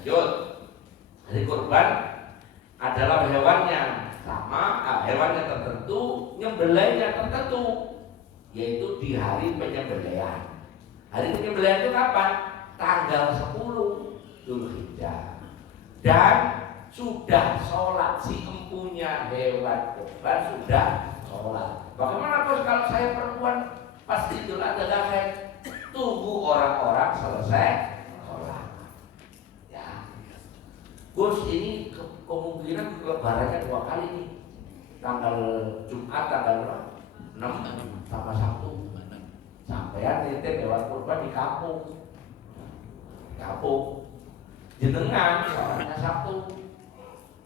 Lanjut. Jadi kurban adalah hewan yang sama, hewan yang tertentu, nyembelihnya tertentu, yaitu di hari penyembelihan. Hari penyembelihan itu kapan? Tanggal 10 Dzulhijjah. Dan sudah sholat si empunya hewan kurban sudah sholat. Bagaimana bos kalau saya perempuan pas Idul Adha saya tunggu orang-orang selesai sholat? Ya, bos ini kemungkinan lebarannya 2 kali nih. Tanggal Jumat tanggal 6 sama Sabtu. Sampean nitip hewan kurban di kampung. Jenengan sholatnya Sabtu.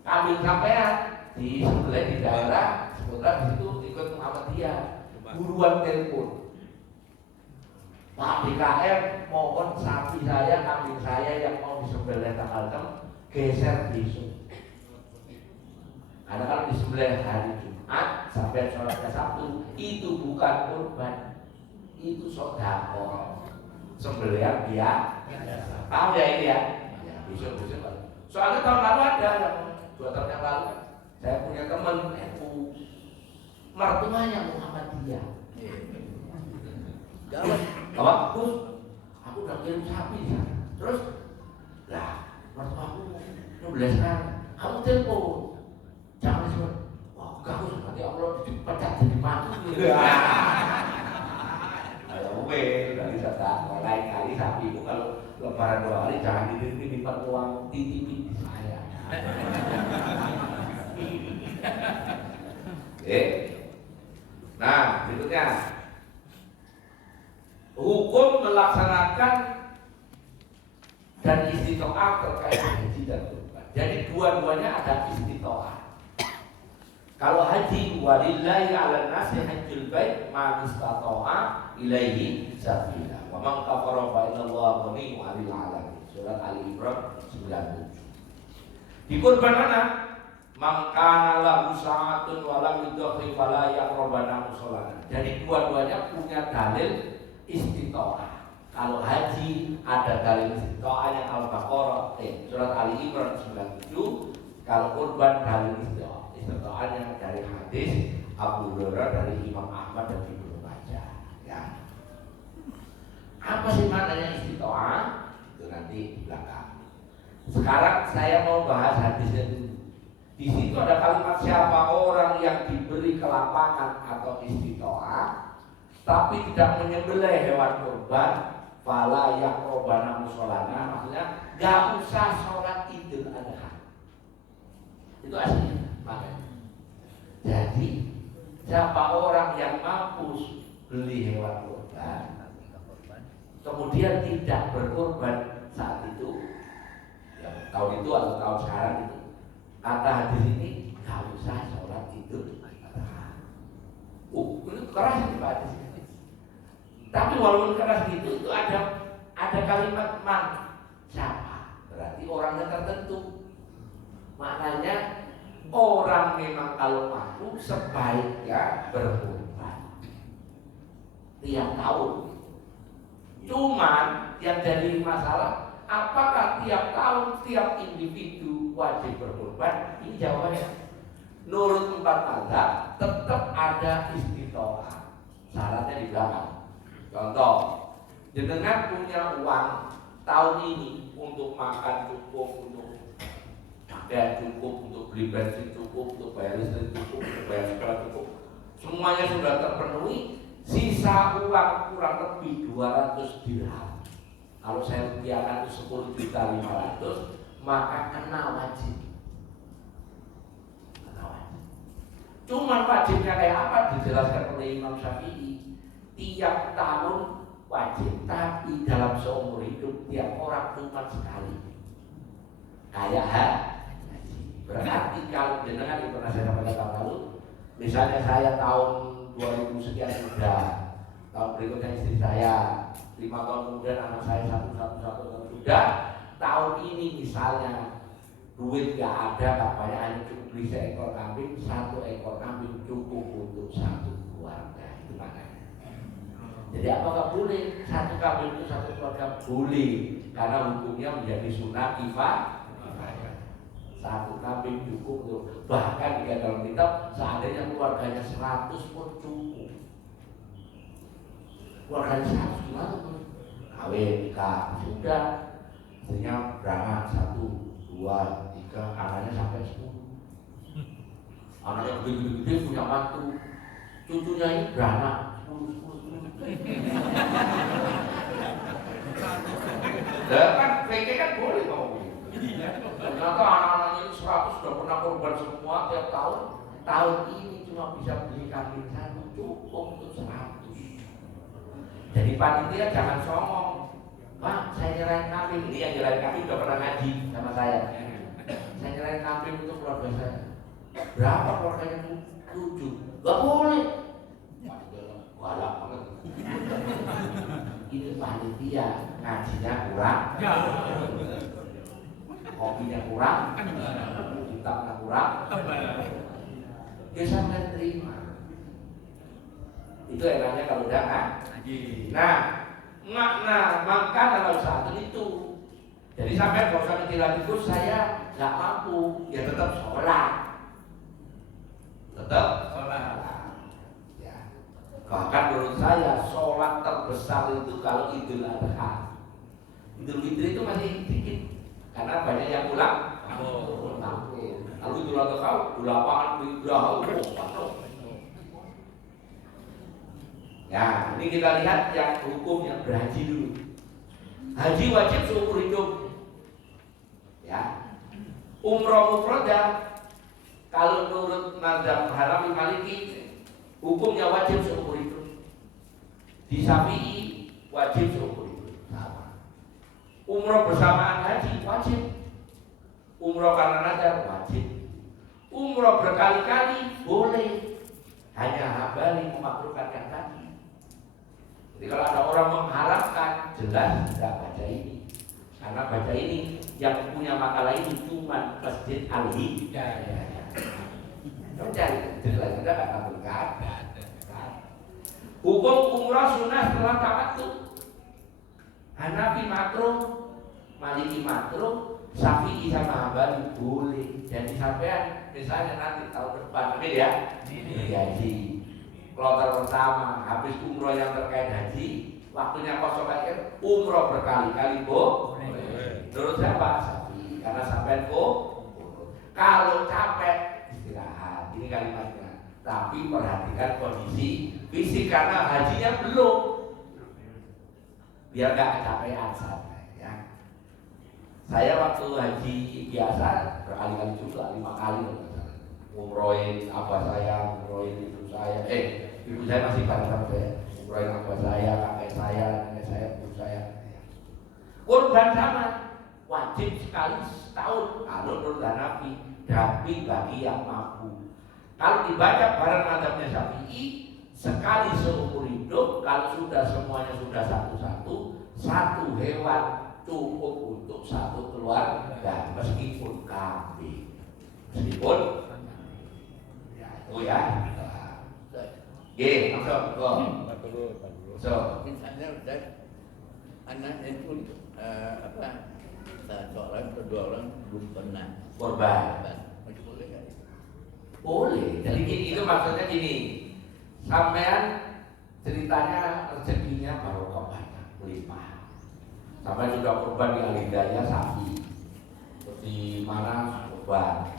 Kambing sampean di sebelah di daerah sebentar di situ ikut Muhammadiyah. Buruan telepon. Pak DKM mohon sapi saya, kambing saya yang mau disembelih tanggal 6 geser besok. Karena kalau disembelih hari Jumat sampai sholatnya Sabtu itu bukan kurban, itu sedekah. Sembelihan dia. Paham ya ini ya? Ya besok. Soalnya tahun lalu ada yang 2 tahun yang lalu saya punya teman NU mertuanya Muhammadiyah. Apa? Gus, aku udah kirim sapi ya. Terus, lah mertuaku 16 hari, kamu telepon, jangan disebut. Wah, Gus, nanti Allah dipecat jadi mati. Ayo, oke, dari sedekah lain kali sapimu kalau lebaran 2 hari jangan dititipin uang titipin di saya. Nah, berikutnya hukum melaksanakan dan istitoah terkait haji dan kurban. Jadi dua-duanya ada istitoah. Kalau haji walillahi 'alan nasi hajjul bait man istata'a ilaihi sabila. Wa man kafara fa innallaha ghaniyyun 'anil 'alamin. Surat Ali Imran 97. Di kurban mana? Mangkana lahu sa'atun wa lam yudhi fala yaqrabana musallana. Jadi dua-duanya punya dalil istitoah. Kalau haji ada dalil istitoahnya Al-Baqarah, surat Ali Imran 97. Kalau kurban dalil istitoahnya dari hadis Abu Hurairah dari Imam Ahmad dan Ibnu Majah. Ya. Apa sih maknanya istitoah? Itu nanti di belakang. Sekarang saya mau bahas hadisnya dulu. Di situ ada kalimat siapa orang yang diberi kelapangan atau istitoah tapi tidak menyembelih hewan kurban, fala yaqrabana musholana, maksudnya gak usah sholat Idul Adha. Itu aslinya makanya. Jadi siapa orang yang mampu beli hewan kurban kemudian tidak berkurban saat itu, ya, tahun itu atau tahun sekarang itu, kata hadis ini gak usah sholat Idul Adha. Itu keras itu hadis ini. Tapi walaupun keras gitu itu ada kalimat man siapa, berarti orangnya tertentu. Maknanya orang memang kalau mampu sebaiknya berkurban tiap tahun. Cuman yang jadi masalah, apakah tiap tahun tiap individu wajib berkurban? Ini jawabannya nurut 4 mazhab tetap ada istitoah. Syaratnya di belakang. Contoh, jenengan punya uang tahun ini untuk makan cukup, untuk pakaian cukup, untuk beli bensin cukup, untuk bayar listrik cukup, untuk bayar sekolah cukup, semuanya sudah terpenuhi. Sisa uang kurang lebih 200 dirham. Kalau saya rupiahkan itu 10.500.000, maka kena wajib. Cuman wajibnya kayak apa dijelaskan oleh Imam Syafi'i. Tiap tahun wajib, tapi dalam seumur hidup tiap orang cuma sekali. Kayak haji. Berarti kalau jenengan itu pernah saya pada tahun lalu, misalnya saya tahun 2000 sekian sudah, tahun berikutnya istri saya, 5 tahun kemudian anak saya satu sudah, tahun ini misalnya duit gak ada, kapannya hanya cukup beli seekor kambing, 1 ekor kambing cukup untuk 1 keluarga. Itu makanya. Jadi apakah boleh satu kambing itu satu keluarga? Boleh, karena hukumnya menjadi sunnah kifayah. Satu kambing cukup tuh. Bahkan jika dalam kitab seandainya keluarganya 100 pun cukup. Keluarganya 100 gimana tuh? Kawin, nikah, sudah. Istrinya beranak 1, 2, 3, anaknya sampai 10. Anaknya gede-gede punya mantu, cucunya ini beranak 10. Kan PK kan boleh ngomong. Ternyata anak-anaknya itu 100 sudah pernah korban semua tiap tahun. Tahun ini cuma bisa beli kambing 1, cukup untuk 100. Jadi panitia jangan songong. Pak, saya nyerahin kambing. Ini yang nyerahin kambing udah pernah ngaji sama saya. Saya nyerahin kambing untuk keluarga saya. Berapa keluarganya? 7. Gak boleh. Galak banget. Ini panitia ngajinya kurang, kopinya kurang, kitabnya kurang. Dia sampai terima. Itu enaknya kalau udah ngaji. Nah, makna maka dalam satu itu. Jadi sampai kalau saya kecil itu saya nggak mampu, ya tetap sholat. Tetap sholat. Ya. Bahkan menurut saya sholat terbesar itu kalau Idul Adha. Idul Fitri itu masih dikit, karena banyak yang pulang. Lalu Idul Adha di lapangan di Geraha. Ya, ini kita lihat yang hukum yang berhaji dulu. Haji wajib seumur hidup. Ya. Umroh mufradah kalau menurut mazhab Hanafi Maliki hukumnya wajib seumur hidup. Di Syafi'i wajib seumur hidup. Sama. Umroh bersamaan haji wajib. Umroh karena nazar wajib. Umroh berkali-kali boleh. Hanya Hambali memakruhkan yang tadi. Jadi kalau ada orang mengharapkan, jelas tidak baca ini. Karena baca ini yang punya makalah ini cuma Masjid Al-Hidayah. Kamu cari, jelas kita nggak tahu kan? Hukum umrah sunnah setelah tamattu. Hanafi makruh, Maliki makruh, Syafi'i sama Hambali boleh. Jadi sampean misalnya nanti tahun depan, amin ya, haji. Kloter pertama habis umroh yang terkait haji, waktunya kosong akhir umroh berkali-kali boleh. Menurut siapa? Syafi'i. Karena sampai kalau capek istirahat. Ini kalimatnya. Tapi perhatikan kondisi fisik karena hajinya belum. Biar gak kecapean santai ya. Saya waktu haji biasa berkali-kali juga, 5 kali umrohin abah saya, umrohin ibu saya. Ibu saya masih bareng sama saya. Umrohin abah saya, kakek saya, nenek saya, ibu saya. Kurban sama, wajib sekali setahun. Kalau menurut Hanafi, tapi bagi yang mampu. Kalau dibaca bareng mazhabnya Syafi'i, sekali seumur hidup. Kalau sudah semuanya sudah satu-satu, satu hewan cukup untuk satu keluarga, meskipun kambing, meskipun oh ya, langsung so, misalnya udah anak itu seorang atau 2 orang belum pernah korban, masih boleh nggak? Boleh. Jadi itu maksudnya gini, sampean ceritanya rezekinya barokah banyak, melimpah. Sampai sudah korban di Al-Hidayah sapi, di mana korban.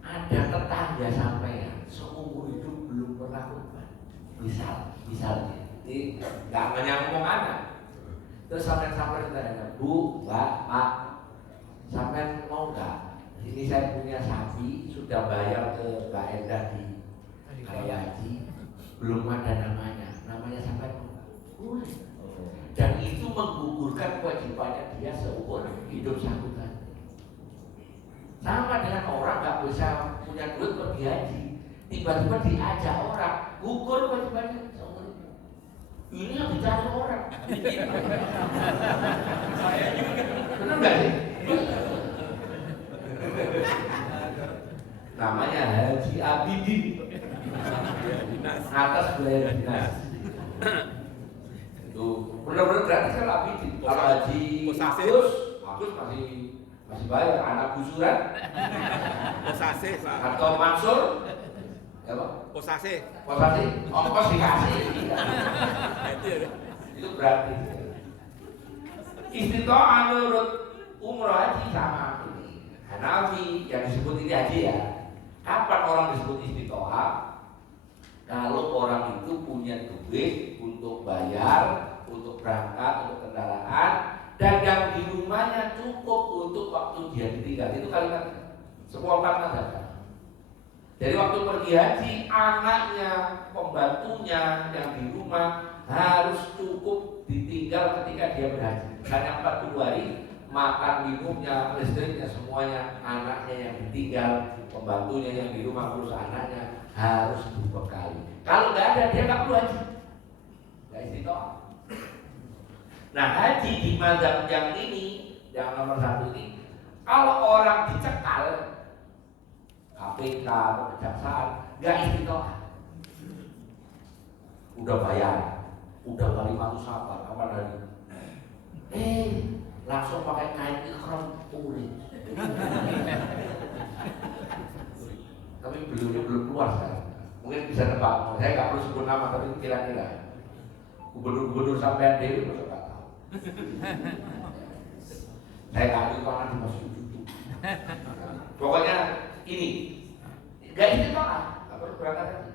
Ada tetangga sampean seumur hidup belum pernah korban. Misalnya, ini nggak ngomong anak. Terus sampean ditanya, Bu, Mbak, Pak, sampean mau nggak? Ini saya punya sapi, sudah bayar ke Mbak Endah di Haji, belum ada namanya sampean boleh. Dan itu menggugurkan kewajibannya dia seumur hidup satu kali. Sama dengan orang nggak bisa punya duit pergi haji, tiba-tiba diajak orang gugur kewajibannya seumur hidup. Ini yang dicari orang. Saya juga. Benar nggak sih? Namanya Haji Abidin. Atas biaya dinas. Masih bayar anak gusuran Posase, Pak. atau mansur ya Pak? Posase. Posasi, ongkos dikasih. Itu ya. Itu berarti istitoah menurut umroh haji sama ini. Hanafi yang disebut ini haji ya. Kapan orang disebut istitoah? Kalau orang itu punya duit untuk bayar, untuk berangkat, untuk kendaraan, dan yang di rumahnya cukup untuk waktu dia ditinggal. Itu kalimatnya. Semua empat mazhab. Jadi waktu pergi haji, anaknya, pembantunya yang di rumah harus cukup ditinggal ketika dia berhaji. Hanya 40 hari, makan, minumnya, listriknya, semuanya anaknya yang ditinggal, pembantunya yang di rumah, terus anaknya harus dibekali. Kalau nggak ada, dia nggak perlu haji. Nggak istitoah. Nah, haji di mazhab yang ini, yang nomor 1 ini, kalau orang dicekal KPK atau kejaksaan, nggak istitoah. Udah bayar, udah kalimat sabar, kapan hari? Langsung pakai kain ikhram kulit. Tapi beliaunya belum keluar sekarang. Mungkin bisa nebak, saya nggak perlu sebut nama, tapi kira-kira gubernur sampean Dewi masuk nggak tahu. Saya kali itu anak dimasukin cucu. Pokoknya ini nggak istitoah, nggak perlu berangkat haji.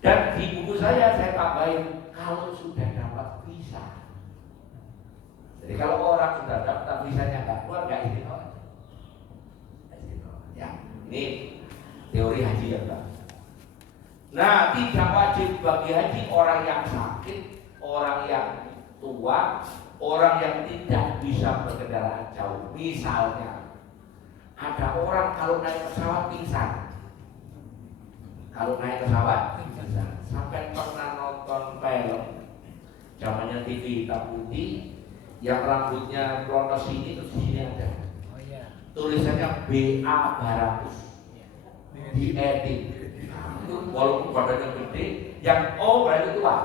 Dan di buku saya tambahin kalau sudah dapat visa. Jadi kalau orang sudah daftar visanya nggak keluar, nggak istitoah. Ya, ini teori haji ya Pak. Nah, tidak wajib bagi haji orang yang sakit, orang yang tua, orang yang tidak bisa berkendaraan jauh. Misalnya, ada orang kalau naik pesawat pingsan. Kalau naik pesawat pingsan. Sampai pernah nonton film zamannya TV hitam putih yang rambutnya blonde sini terus di sini ada. Tulisannya BA Barakus. Di edit. Itu walaupun badannya gede, yang O berarti tua.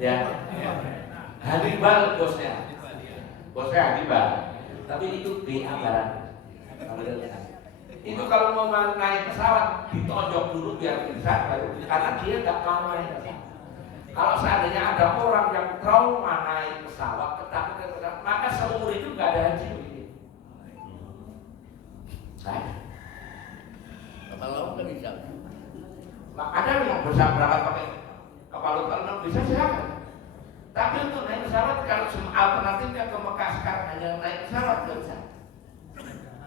Ya. Hannibal bosnya. Bosnya Hannibal. Tapi itu BA Barakus. Itu kalau mau naik pesawat ditonjok dulu biar bisa baru, karena dia nggak mau naik pesawat. Kalau seandainya ada orang yang trauma naik pesawat, ketakutan, maka seumur itu nggak ada haji. Kapal laut kan bisa. Ada yang bisa berangkat pakai kapal laut kalau bisa silakan. Tapi untuk naik pesawat kalau alternatifnya ke Mekah sekarang hanya naik pesawat nggak bisa.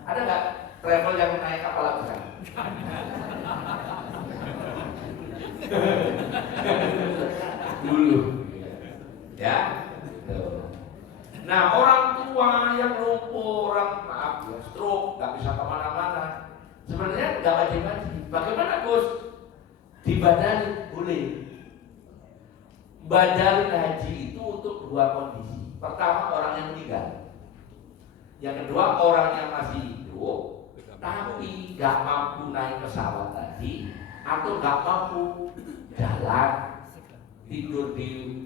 Ada nggak travel yang naik kapal laut sekarang? Dulu, ya. Nah, orang tua yang lumpuh, orang maaf ya stroke, nggak bisa kemana-mana, sebenarnya nggak wajib haji. Bagaimana Gus? Dibadalin boleh. Badalin haji itu untuk dua kondisi. Pertama orang yang meninggal. Yang kedua orang yang masih hidup tapi nggak mampu naik pesawat tadi atau nggak mampu jalan, tidur di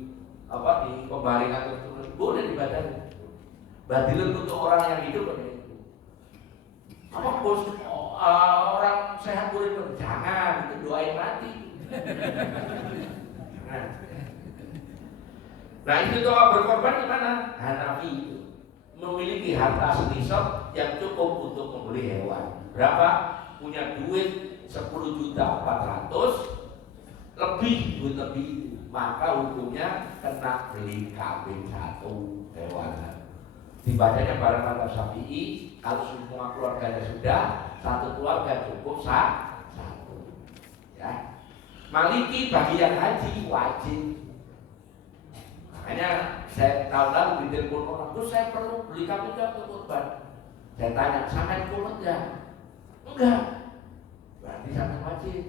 pembaringan tertentu, boleh dibadalin. Badalin untuk orang yang hidup itu. Apa Bos? Orang sehat boleh? Jangan, itu doain mati. Nah itu doa berkorban gimana? Hanafi itu memiliki harta senisab yang cukup untuk membeli hewan. Berapa? Punya duit 10.400.000 lebih, duit lebih itu, maka hukumnya kena beli kambing 1 hewan. Dibacanya bareng mazhab Syafi'i, kalau semua keluarganya sudah, 1 keluarga cukup 1. Ya. Maliki bagi yang haji wajib. Makanya saya tahun lalu ditelepon orang, terus saya perlu beli kambing untuk kurban. Saya tanya, sampai kurban enggak? Enggak. Berarti sampai wajib.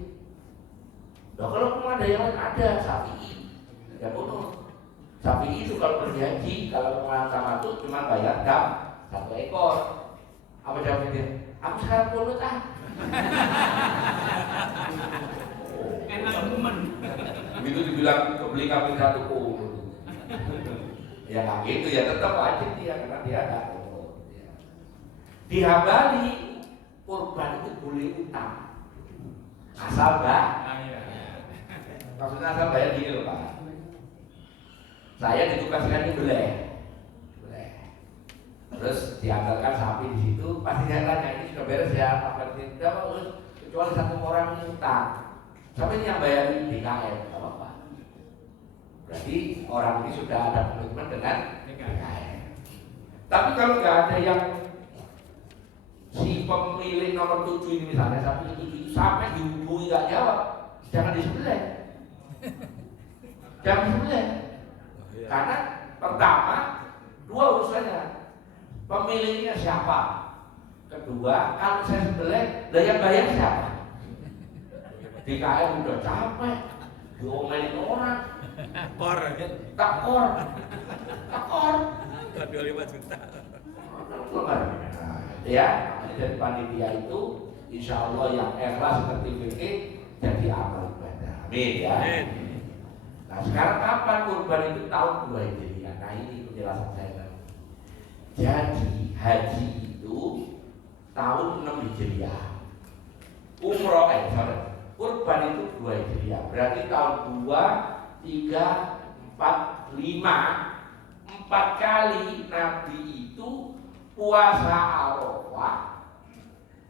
Nah, kalau pun ada yang lain ada Syafi'i, ya kunut. Syafi'i itu kalau pergi haji, kalau pengenalan tamattu cuma bayar dam 1 ekor. Apa jawabnya dia? Aku sekarang kunut ah. Enak teman. Begitu dibilang beli kambing 1 kunut. Ya nggak gitu ya, tetap wajib dia karena dia nggak urut. Ya. Di Hambali kurban itu boleh utang, asal nggak. Maksudnya asal bayar gini loh Pak. Saya ditugaskan ini beleh. Terus diambilkan sapi di situ, pasti saya tanya ini sudah beres ya Pak Presiden? Sudah Pak, kecuali satu orang ini utang. Sampai ini yang bayarin DKM, nggak apa-apa. Berarti orang ini sudah ada komitmen dengan DKM. Tapi kalau nggak ada yang si pemilih nomor 7 ini misalnya, sapi 7 itu sampai dihubungi nggak jawab, jangan disembelih. Jangan disembelih. Karena pertama, dua urusannya. Pemilihnya siapa? Kedua, kalau saya sembelih, yang bayar siapa? DKM udah capek, diomelin orang. Kor. Takor. 25 juta. Ya, dari panitia itu, insya Allah yang ikhlas sertifikat jadi amal ibadah. Amin ya. Nah sekarang kapan kurban itu? Tahun 2 Hijriah. Nah ini penjelasan saya. Jadi haji itu tahun 6 Hijriah. Umroh kurban itu 2 Hijriah. Berarti tahun 2, 3, 4, 5 4 kali Nabi itu puasa Arafah,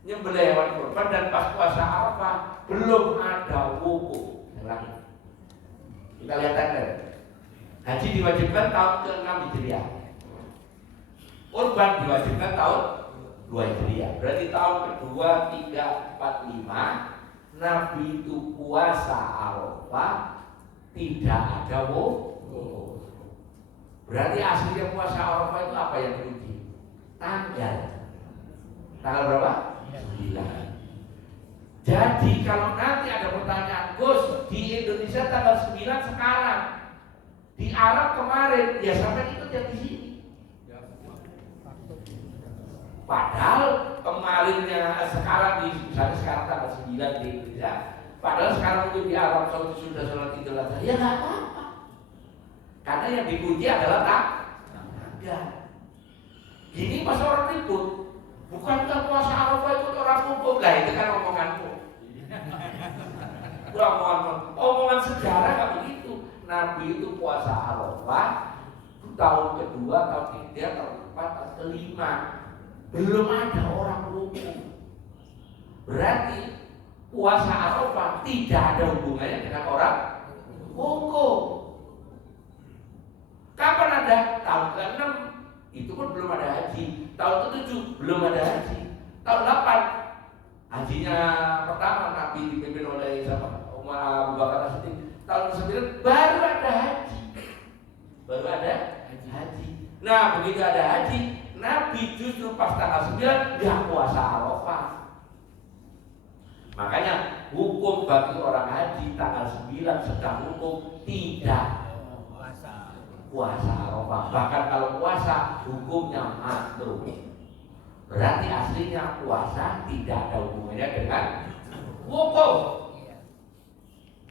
nyembelih hewan kurban, dan pas puasa Arafah belum ada wukuf. Kita lihat tanda. Haji diwajibkan tahun ke-6 Hijriah. Kurban diwajibkan tahun 2 Hijriah. Berarti tahun kedua, 3, 4, 5 Nabi itu puasa Arafah, tidak ada wukuf. Berarti aslinya puasa Arafah itu apa yang diuji? Tanggal berapa? 9. Jadi kalau nanti ada pertanyaan, Gus, di Indonesia tanggal 9 sekarang, di Arab kemarin, ya sampai ikut yang di sini. Padahal kemarinnya sekarang misalnya sekarang tanggal 9 di Indonesia, padahal sekarang itu di Arab Saudi sudah sholat Idul Adha, ya nggak apa-apa. Karena yang dipuji adalah tanggal. Gini pas orang ribut, bukankah puasa Arafah itu orang hukum? Lah itu kan omonganmu. Omongan sejarah nggak begitu. Nabi itu puasa Arafah tahun kedua, tahun ketiga, tahun keempat, tahun kelima. Belum ada orang hukum. Berarti puasa Arafah tidak ada hubungannya dengan orang hukum. Kapan ada? Tahun ke-6 itu pun belum ada haji. Tahun ke-7 belum ada haji. Tahun 8 hajinya pertama Nabi dipimpin oleh Umar Abu Bakar As-Siddiq. Tahun ke-9 baru ada haji. Haji. Nah begitu ada haji, Nabi justru pas tanggal 9 dia puasa Arafah. Makanya hukum bagi orang haji tanggal 9 sedang hukum tidak puasa Arafah. Bahkan kalau puasa hukumnya makruh. Berarti aslinya puasa tidak ada hubungannya dengan wukuf.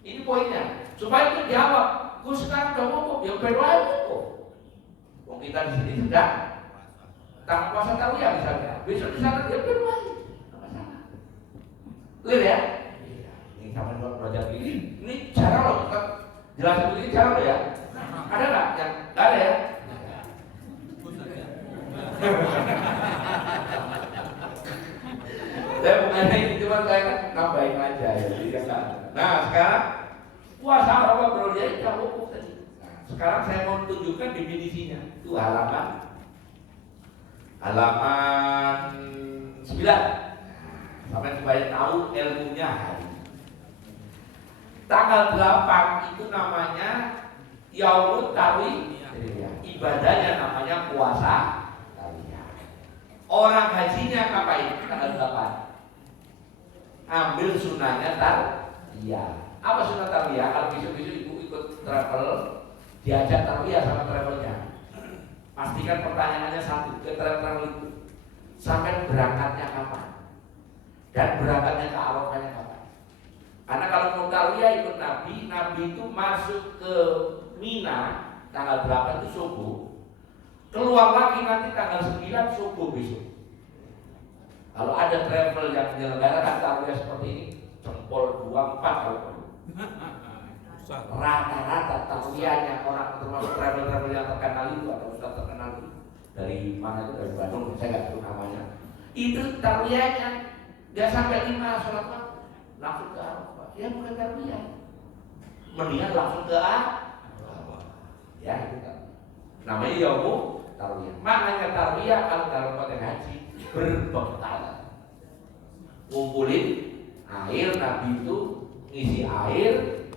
Ini poinnya. Supaya itu jawab, Gus sekarang udah wukuf, ya berdoa wukuf. Wong kita di sini sudah tanggal puasa tarawih misalnya. Besok di sana dia berdoa. Enggak masalah. Clear ya? Ini sama belajar ini. Ini cara loh. Jelasin begini cara loh ya. Ada nggak? Yang nggak ada ya? Saya bukan ini, cuma saya kan nambahin aja ya. Nah sekarang puasa Arafah bro, ya itu wukuf tadi. Sekarang saya mau tunjukkan definisinya. Itu halaman 9. Sampai supaya tahu ilmunya hari. Tanggal 8 itu namanya Yaumut Tarwiyah. Ibadahnya namanya puasa tarwiyah. Orang hajinya ngapain? Tanggal 8 ambil sunahnya tarwiyah. Apa sunah tarwiyah? Kalau besok-besok ibu ikut travel, diajak tarwiyah sama travelnya. Pastikan pertanyaannya satu, ke travel itu sampai berangkatnya kapan? Dan berangkatnya ke Arafahnya kapan? Karena kalau mau tarwiyah ikut Nabi itu masuk ke Mina tanggal berapa itu subuh. Keluar lagi nanti tanggal 9 subuh besok. Kalau ada travel yang menyelenggarakan tarwiyah seperti ini, jempol 24 kalau perlu. Rata-rata tarwiyahnya orang termasuk travel-travel yang terkenal itu, ada ustaz terkenal itu dari mana itu, dari Bandung, saya nggak tahu namanya. Itu tarwiyahnya dia sampai 5 sholat maghrib langsung ke Arafah. Ya bukan tarwiyah, mendingan langsung ke Arafah. Ya itu kan namanya yaumul tarwiyah. Maknanya tarwiyah kalau dalam konteks haji berbekal, ngumpulin air, Nabi itu ngisi air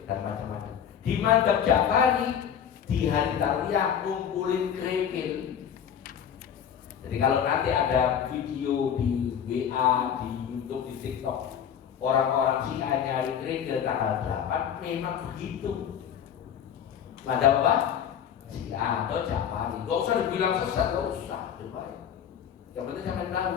dan macam-macam. Di madzhab Ja'fari di hari tarwiyah ngumpulin kerikil. Jadi kalau nanti ada video di WA, di YouTube, di TikTok, orang-orang Syiah nyari kerikil tanggal 8, memang begitu. Madzhab apa? Syiah atau Ja'fari. Gak usah dibilang sesat, gak usah. Yang penting sampai tahu.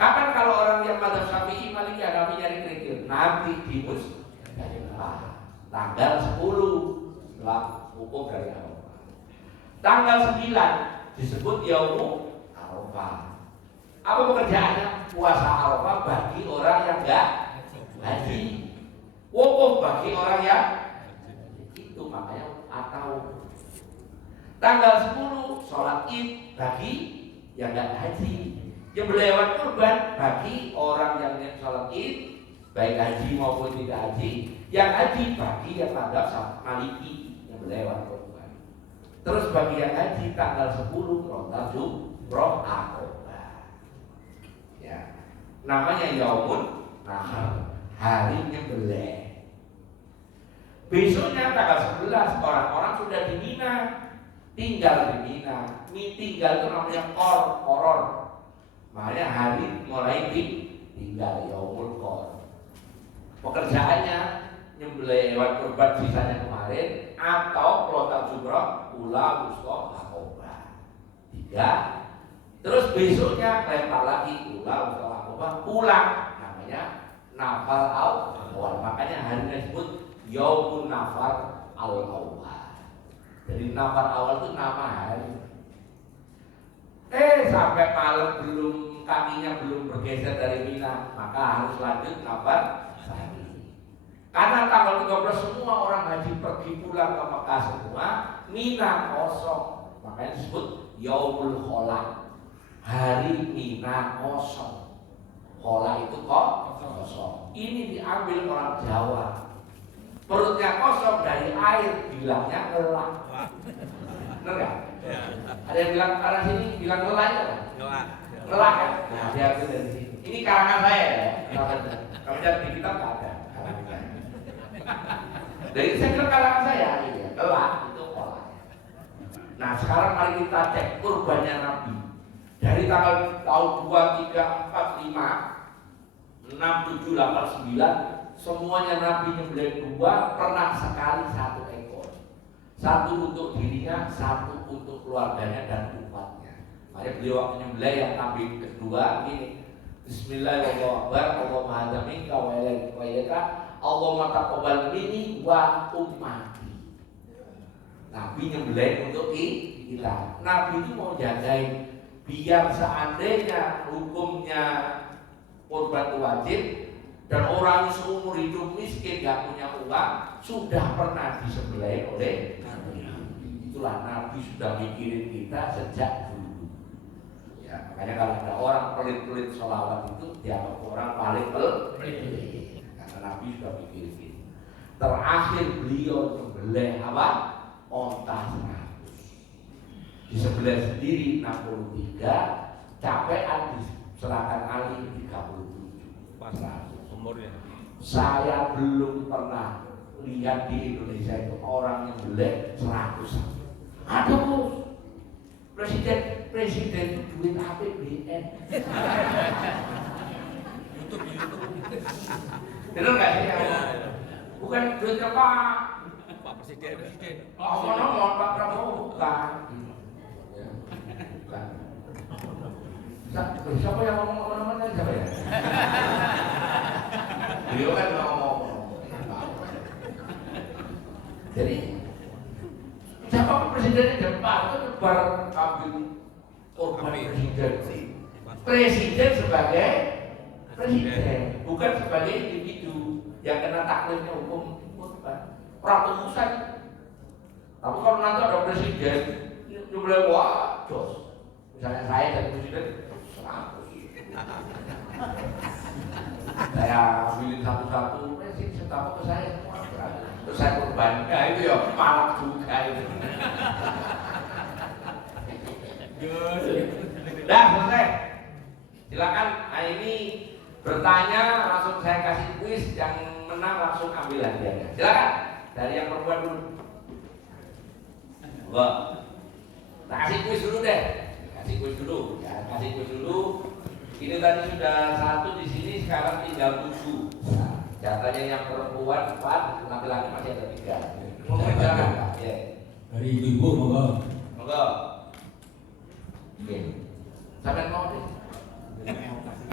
Kapan kalau orang yang madzhab Syafi'i, Maliki, Hanafi nyari kerikil? Nanti di Musdalifah tanggal 10 setelah wukuf dari Arafah. Tanggal 9 disebut yaumul Arafah. Apa pekerjaannya? Puasa Arafah bagi orang yang enggak haji, wukuf bagi orang yang itu, makanya atau tanggal 10 sholat id bagi yang enggak haji, nyembelih kurban bagi orang yang sholat id baik haji maupun tidak haji. Yang haji bagi yang madzhab Maliki nyembelih kurban. Terus bagi yang haji tanggal 10 Rontal Jumroh Aqobah. Ya, namanya Yaumun Nahar, hari nyembelih. Besoknya tanggal 11 orang-orang sudah di Mina, tinggal di Mina. Tinggal itu namanya koror. Makanya hari mulai tinggal Yaumul Qor. Pekerjaannya nyembelih hewan kurban sisanya kemarin atau pelontar jumroh ula wusta Aqobah 3. Terus besoknya lempar lagi ula wusta Aqobah, pulang, namanya nafar al-awwal. Makanya hari ini disebut Yaumun Nafar al-awwal. Jadi nafar awal itu nama hari. Sampai malam kakinya belum bergeser dari Mina, maka harus lanjut nafar lagi. Karena tanggal 13 semua orang haji pergi pulang ke Mekah semua, Mina kosong. Makanya disebut Yaumul Khola, hari Mina kosong. Khola itu kosong. Ini diambil orang Jawa. Perutnya kosong dari air, bilangnya ngelak. Bener gak? Ya. Ada yang bilang arah sini bilang ngelak ya? Ngelak ya? Nah, dia ambil dari sini. Ini karangan saya ya. Kalau lihat di kitab nggak ada. Dari saya kira kalangan saya, iya, ngelak itu kolak. Nah sekarang mari kita cek kurbannya Nabi. Dari tanggal tahun 2, 3, 4, 5, 6, 7, 8, 9, semuanya Nabi nyembelih 2, pernah sekali 1 ekor. 1 untuk dirinya, 1 untuk keluarganya dan umatnya. Makanya beliau waktu nyembelih yang Nabi kedua ini, Bismillahirrahmanirrahim, Allahumma hadza minka wa ilaika, Allahumma taqabbal minni wa ummati. Nabi nyembelih untuk kita. Nabi itu mau jagain biar seandainya hukumnya kurban wajib dan orang seumur hidup miskin gak punya uang, sudah pernah disembelih oleh Nabi. Itulah Nabi sudah mikirin kita sejak dulu. Ya, makanya kalau ada orang pelit-pelit sholawat itu dianggap orang paling pelit. Karena Nabi sudah mikirin kita. Terakhir beliau nyembelih apa? Onta 100. Disembelih sendiri 63, capean diserahkan Ali 37. Pas umurnya. Saya belum pernah lihat di Indonesia itu orang yang beli 100. Aduh, presiden itu duit APBN. YouTube. Benar nggak sih? Bukan duitnya Pak Presiden. ngomong Pak Prabowo bukan. Bukan. Siapa yang ngomong namanya siapa ya? Beliau kan ngomong. Jadi siapa presidennya depan itu nyebar kambing korban Amin. presiden. Presiden sebagai presiden, bukan sebagai individu yang kena taklifnya hukum korban. Ratusan. Tapi kalau nanti ada presiden, jumlah wah, jos. Misalnya saya dan presiden 100. Saya ambilin satu-satu, presiden setahu ke saya semua. Terus saya korban, ya itu ya malak juga itu. Dah selesai. Silakan. Nah ini bertanya langsung saya kasih kuis, yang menang langsung ambil hadiahnya. Silakan. Dari yang perempuan dulu. Enggak. Nah, kasih kuis dulu deh. Kasih kuis dulu. Ya, kasih kuis dulu. Ini tadi sudah 1 di sini, sekarang tinggal 7. Nah, jatahnya yang perempuan 4, laki-laki masih ada 3. Silakan Pak. Ya. Dari ibu-ibu monggo. Monggo. Oke. Sampai mau deh.